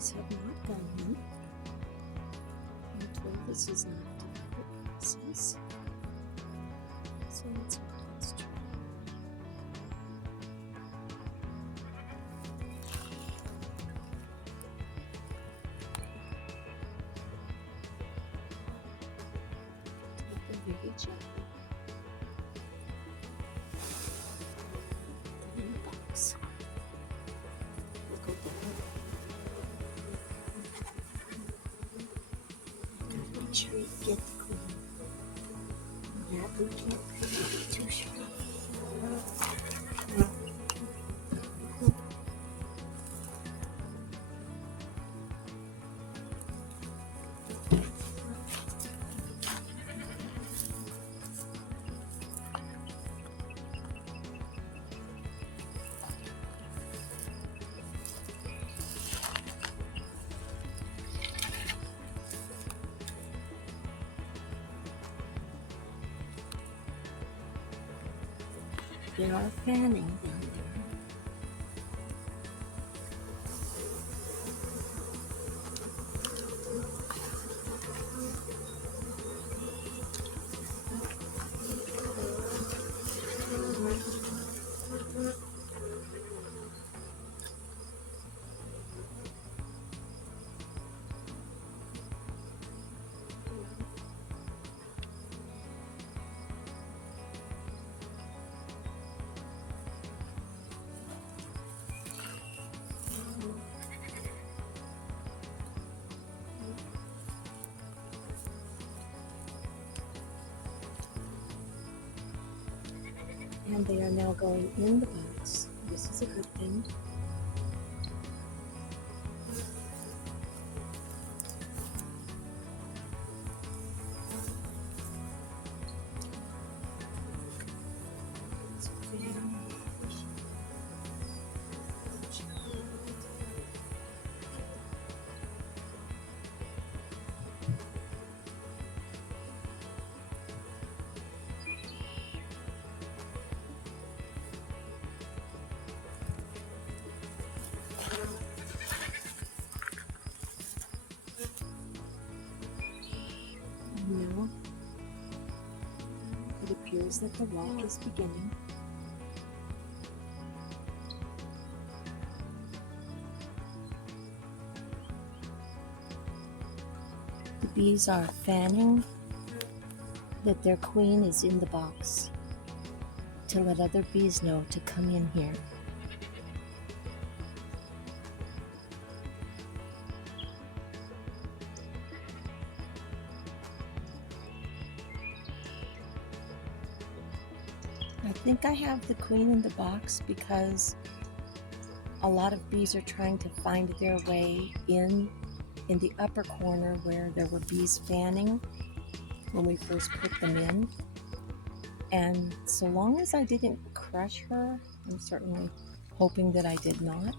bees have not gone in until this is not a difficult process. So let's try. Take a very gently. Put them in the box. We'll go down. Gotta make sure you get the queen. That we can't be too sure. They are fanning down there. And they are now going in the box. This is a good thing. Now, it appears that the walk is beginning. The bees are fanning that their queen is in the box to let other bees know to come in here. I think I have the queen in the box because a lot of bees are trying to find their way in the upper corner where there were bees fanning when we first put them in. And so long as I didn't crush her, I'm certainly hoping that I did not,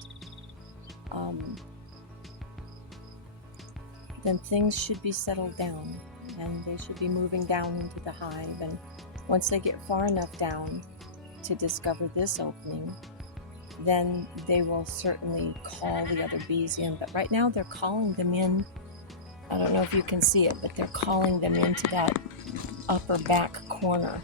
then things should be settled down and they should be moving down into the hive. And once they get far enough down to discover this opening, then they will certainly call the other bees in. But right now they're calling them in. I don't know if you can see it, but they're calling them into that upper back corner.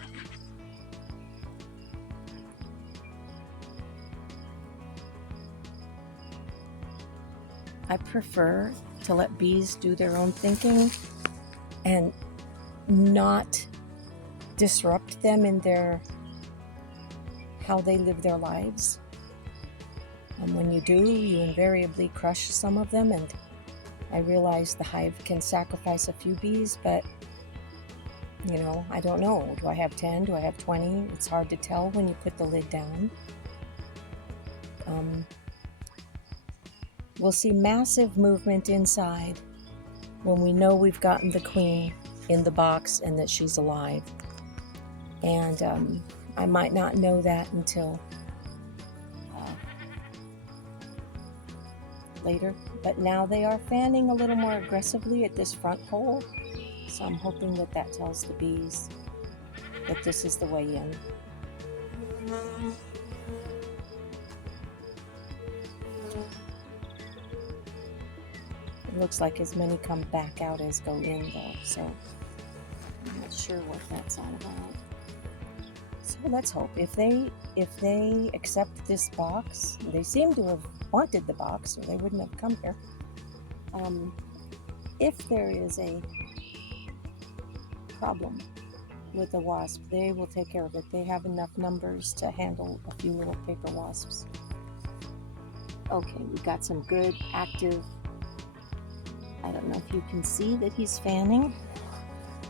I prefer to let bees do their own thinking and not disrupt them in how they live their lives. And when you do, you invariably crush some of them, and I realize the hive can sacrifice a few bees, but you know, I don't know. Do I have 10? Do I have 20? It's hard to tell when you put the lid down. We'll see massive movement inside when we know we've gotten the queen in the box and that she's alive. And I might not know that until later. But now they are fanning a little more aggressively at this front hole. So I'm hoping that that tells the bees that this is the way in. Looks like as many come back out as go in though, so I'm not sure what that's all about. So let's hope. If they accept this box, they seem to have wanted the box or they wouldn't have come here. If there is a problem with the wasp, they will take care of it. They have enough numbers to handle a few little paper wasps. Okay, we got some good active, I don't know if you can see that he's fanning.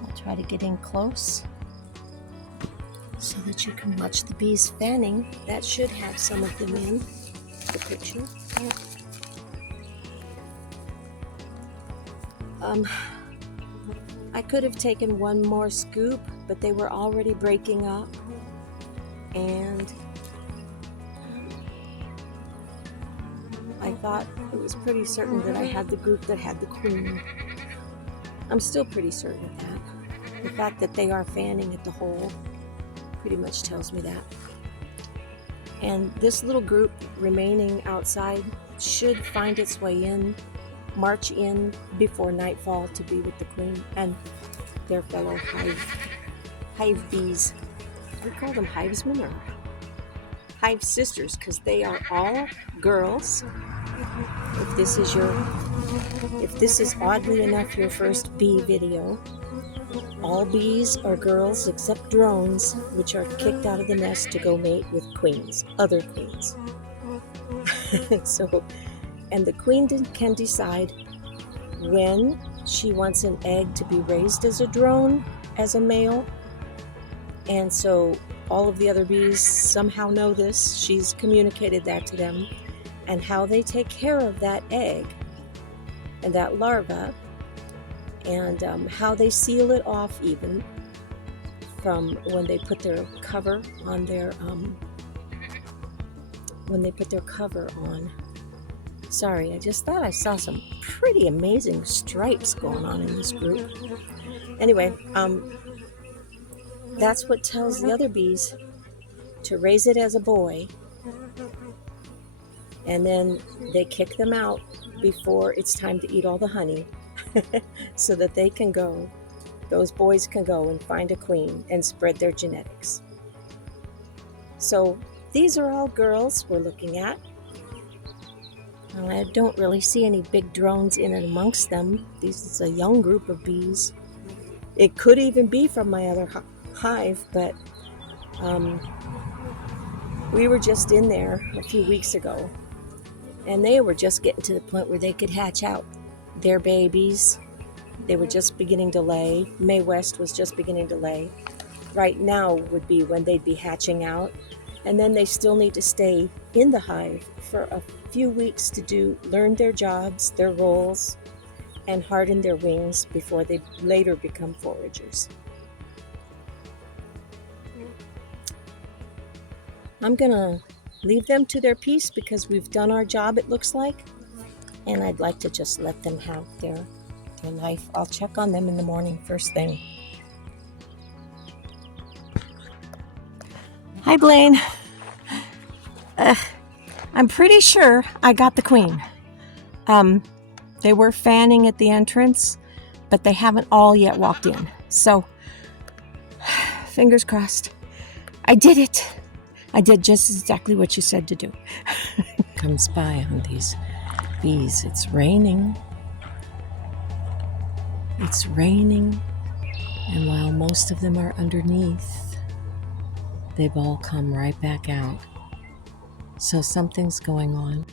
I'll try to get in close so that you can watch the bees fanning. That should have some of them in the picture. I could have taken one more scoop, but they were already breaking up, and I thought it was pretty certain that I had the group that had the queen. I'm still pretty certain of that. The fact that they are fanning at the hole pretty much tells me that. And this little group remaining outside should find its way in, march in before nightfall to be with the queen and their fellow hive bees. We call them hivesmen or hive sisters because they are all girls. If this is oddly enough your first bee video, all bees are girls except drones, which are kicked out of the nest to go mate with queens, other queens. And the queen can decide when she wants an egg to be raised as a drone, as a male. And so all of the other bees somehow know this. She's communicated that to them. And how they take care of that egg and that larva, and how they seal it off even from when they put their cover on their Sorry, I just thought I saw some pretty amazing stripes going on in this group. Anyway, that's what tells the other bees to raise it as a boy, and then they kick them out before it's time to eat all the honey so that they can go, those boys can go and find a queen and spread their genetics. So these are all girls we're looking at. I don't really see any big drones in and amongst them. This is a young group of bees. It could even be from my other hive, but we were just in there a few weeks ago, and they were just getting to the point where they could hatch out their babies. They were just beginning to lay. May West was just beginning to lay. Right now would be when they'd be hatching out, and then they still need to stay in the hive for a few weeks to learn their jobs, their roles, and harden their wings before they later become foragers. I'm gonna leave them to their peace because we've done our job, it looks like, and I'd like to just let them have their life. I'll check on them in the morning first thing. Hi, Blaine. I'm pretty sure I got the queen. They were fanning at the entrance, but they haven't all yet walked in. So, fingers crossed. I did it. I did just exactly what you said to do. Come spy on these bees. It's raining. It's raining. And while most of them are underneath, they've all come right back out. So something's going on.